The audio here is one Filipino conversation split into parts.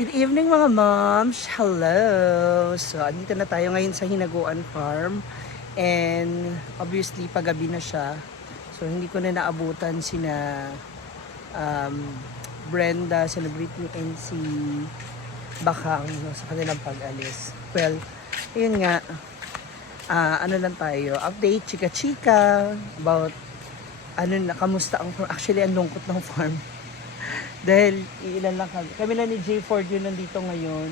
Good evening mga moms! Hello! So, andito na tayo ngayon sa Hinaguan Farm. And obviously, paggabi na siya. So, hindi ko na naabutan sina Brenda, sina Britney, and si Bakang sa kanilang pag-alis. Well, yun nga, ano lang tayo, update, chika-chika, about kamusta ang farm. Actually, ang lungkot ng farm. Dahil ilan lang kami. Kami lang ni J. Ford yun nandito ngayon.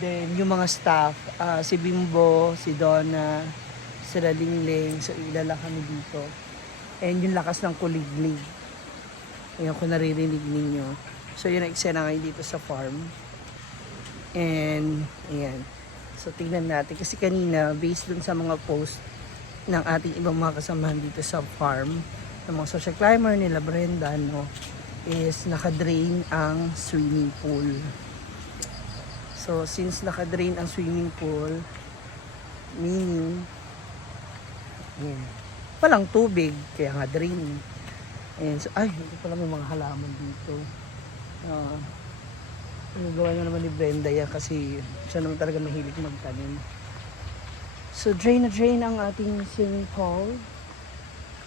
Then yung mga staff, si Bimbo, si Donna, si Lingling. So ilan lang kami dito. And yung lakas ng kuliglig. Ayan kung naririnig ninyo. So yun ang eksena ngayon dito sa farm. And ayan. So tingnan natin. Kasi kanina, based dun sa mga post ng ating ibang mga kasamahan dito sa farm, ng mga social climber nila, Brenda, no, is nakadrain ang swimming pool. So, since nakadrain ang swimming pool, meaning, walang tubig, kaya nga drain. And so, ay, hindi pala may mga halaman dito. Gawa na naman ni Brenda yan kasi siya naman talaga mahilig magtanim. So, drain na drain ang ating swimming pool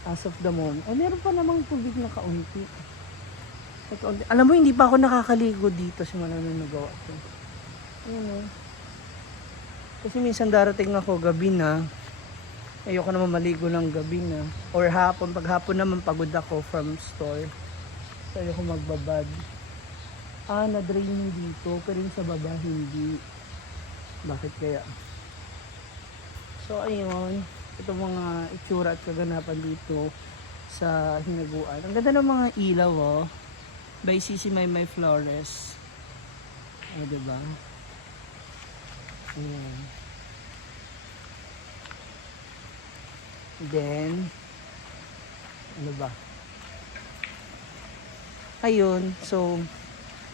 as of the moment. Ay, meron pa namang tubig na kaunti. Alam mo, hindi pa ako nakakaligo dito simula nung nagawa ko. Ayan, kasi minsan darating ako gabi na. Ayoko naman maligo ng gabi na. Or hapon. Pag hapon naman pagod ako from store. So ayoko magbabad. Na-drain dito. Pero yung sa baba hindi. Bakit kaya? So ayun. Ito mga itsura at kaganapan dito sa Hinaguan. Ang ganda ng mga ilaw, oh. By Sisi Maymay Flores. Diba? Ayan. Then, ano ba? Ayun, so,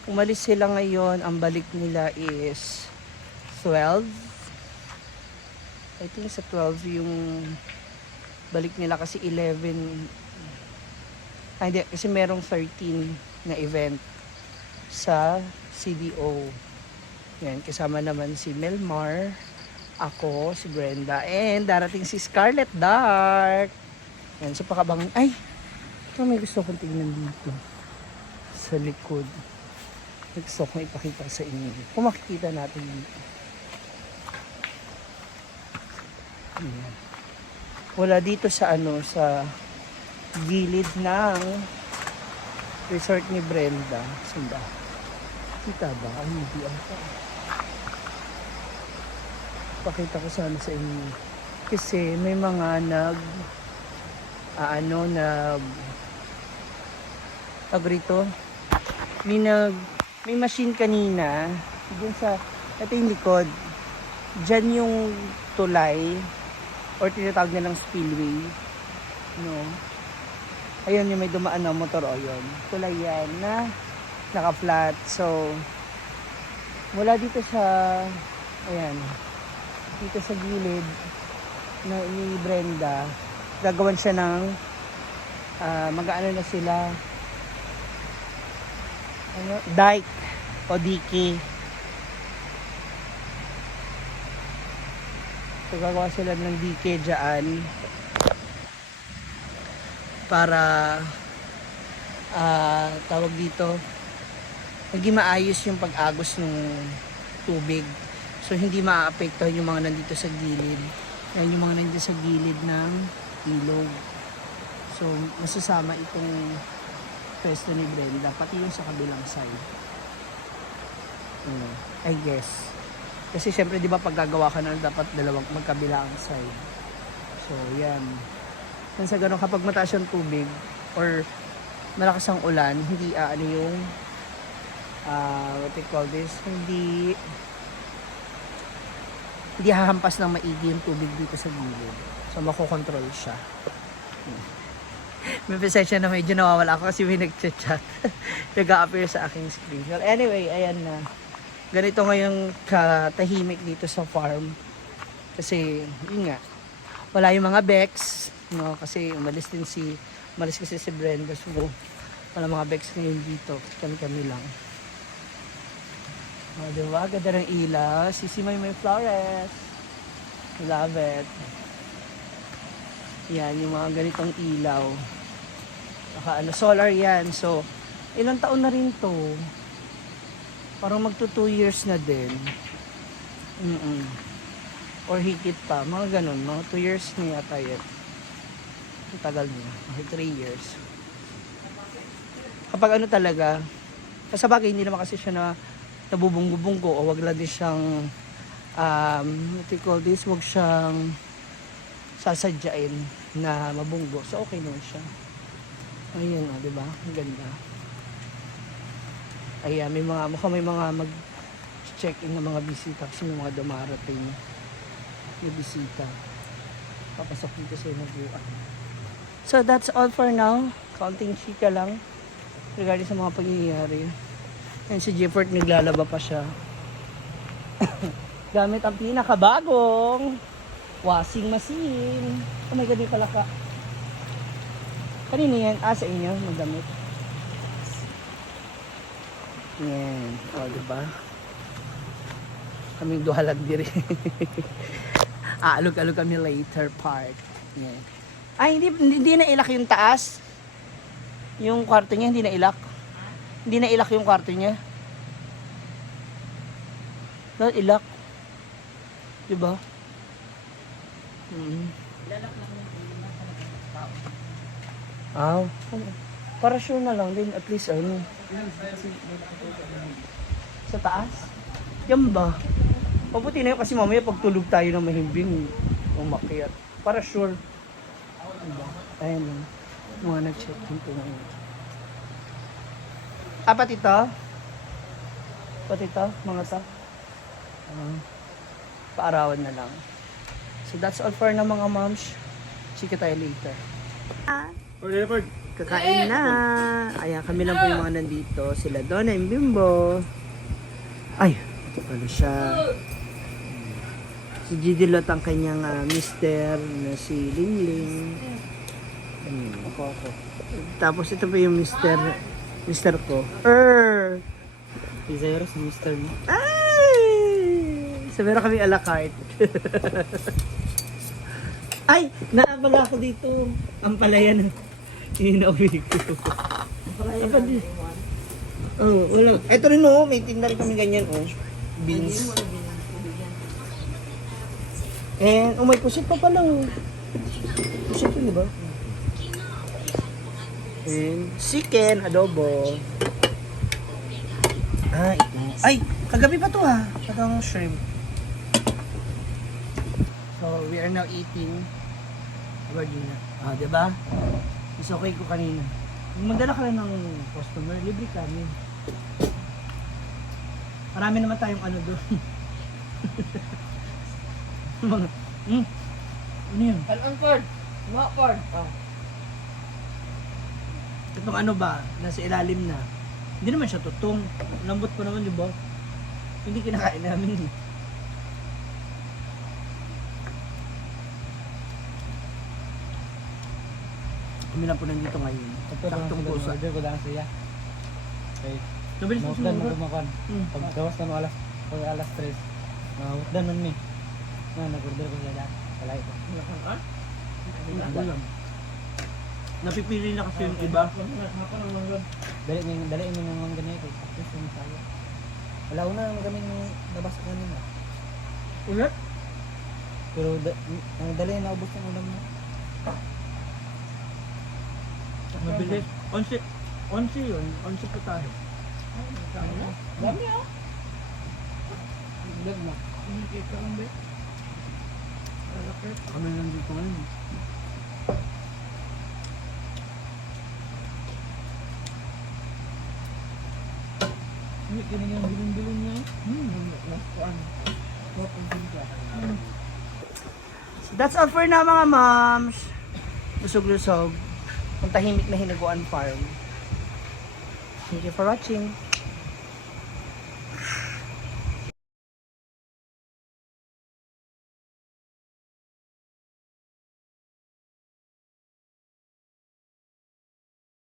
umalis sila ngayon. Ang balik nila is 12. I think sa 12 yung balik nila kasi 11. Hindi, kasi merong 13 na event sa CDO. Yan, kasama naman si Melmar, ako, si Brenda, and darating si Scarlett Dark. Yan, so pakabang, ay, ito may gusto kong tingnan dito. Sa likod. Gusto kong ipakita sa inyo. Kung makikita natin dito. Yan. Wala dito sa sa gilid ng resort ni Brenda. Sunda. Kita ba? Ay, hindi ata. Pakita ko sana sa inyo. Kasi may mga agrito. May machine kanina. Diyan sa, ito yung likod. Diyan yung tulay. Or tinatawag nilang spillway. No? Ayun yung may dumaan na motor o yun. Tulay yan na naka-flat. So, mula dito sa, ayan, dito sa gilid ni Brenda, gagawan siya ng, mag-ano na sila, dike o dike. So, gagawa sila ng dike dyan para tawag dito maging maayos yung pag-agos ng tubig, so hindi maaapektuhan yung mga nandito sa gilid. Yan yung mga nandito sa gilid ng ilog, so masasama itong pwesto ni Brenda pati yung sa kabilang side. I guess kasi syempre di ba pag gagawa ka na dapat dalawang magkabilang side. So yan. Sa ganun, kapag mataas yung tubig or malakas ang ulan, hindi yung what they call this, hindi hahampas ng maigi yung tubig dito sa gilid. So makokontrol siya. May pasensya na medyo nawawala ako kasi may nag-chat. Nag-a-appear sa aking screen. Well, anyway, ayan na. Ganito ngayong katahimik dito sa farm. Kasi, yun nga, wala yung mga Bex. No, kasi umalis kasi si Brenda, so wala mga Bex ngayon dito, kami lang. Oh, diba? Ganda ng ilaw. Sisi May Flores. Love it. Yan, yung mga ganitong ilaw. Saka solar yan. So, ilang taon na rin to. Parang magto 2 years na din. Or higit pa. Mga ganun. Mga 2 years na yata yan. Ang tagal niya. 3 years. Kapag ano talaga, sa bagay, hindi naman kasi siya na nabubunggo-bunggo o wag lang din siyang what you call this, wag siyang sasadyain na mabunggo. So, okay naman siya. Ayun o, diba? Ang ganda. Ayan, mukhang may mga mag-check-in ng mga bisita kasi may mga dumarating na bisita. Papasok dito sa inaguan. So, that's all for now. Counting chika lang regarding sa mga pangyayari. And si Jefford naglalaba pa siya. Gamit ang pinakabagong washing machine. Oh my God, yung kalaka. Kanina yan? Sa inyo, magdamit. Yan. O, diba? Kaming duhalag diri. Aalog-alog kami later part. Yan. Ay, hindi na ilak yung taas. Yung kwarto niya, hindi na ilak. Hindi na ilak yung kwarto niya. No, ilak. Diba? Ilalak lang yung tao. Para sure na lang din, at least ano. Sa taas? Yan ba? Mabuti na yun kasi mamaya pagtulog tayo ng mahimbing, umakyat. Para sure. Diba? Ayan yun. Mga nag-check dito ngayon. Apat ito? Apat ito? Mga ta? Paarawan na lang. So that's all for na mga moms. Chika tayo later. Kakain na. Ayan, kami lang po yung mga nandito. Sila Donna and Bimbo. Ay, ito pala siya. Si Gidilot ang kanyang mister na si Lingling. Ako. Tapos ito pa yung mister ko. Pizzeros, mister mo. Ay! So meron kami a la carte. Ay! Naabala ako dito. Ang palayan. Inauwi ko. Ang palayan. Wala. Ito rin may tinda rin kami ganyan beans. And, may pusit pa pala Pusit yun, diba? And, chicken, adobo. Ito. Ay, kagabi pa to Itong shrimp. So, we are now eating. Gordina. Diba? Mas okay ko kanina. Magdala ka lang ng customer, libre kami. Marami naman tayong doon. Mga, ano yun? Ang cord. Mga cord. Itong ba, nasa ilalim na. Hindi naman siya tutong. Lambot pa naman, di ba? Hindi kinakain namin Kami lang po nandito ngayon. Saktong pusa. Order ko lang siya. Okay. Nabilis po Mawagdan siguro. mo tumakon. Pag gawas na mo alas 3. Mawagdan man ni. Nag-order ko siya dyan. Kalay ko. Alam. Napipili na kasi yung iba. Dali niyo mga ganito. Tapos yung tayo. Wala una naman kami nabas ko kanina. Ulat? Pero dali na ubos ng ulam mo. Mabilis. 11 yun. 11 po tayo. Dami Vlog mo. Hindi ka lang ba? Kami nandito ngayon. Hindi ganun yung bilong-bilong niya. So that's all for now mga moms. Lusog-lusog. Ang tahimik na Hinaguan Farm. Thank you for watching.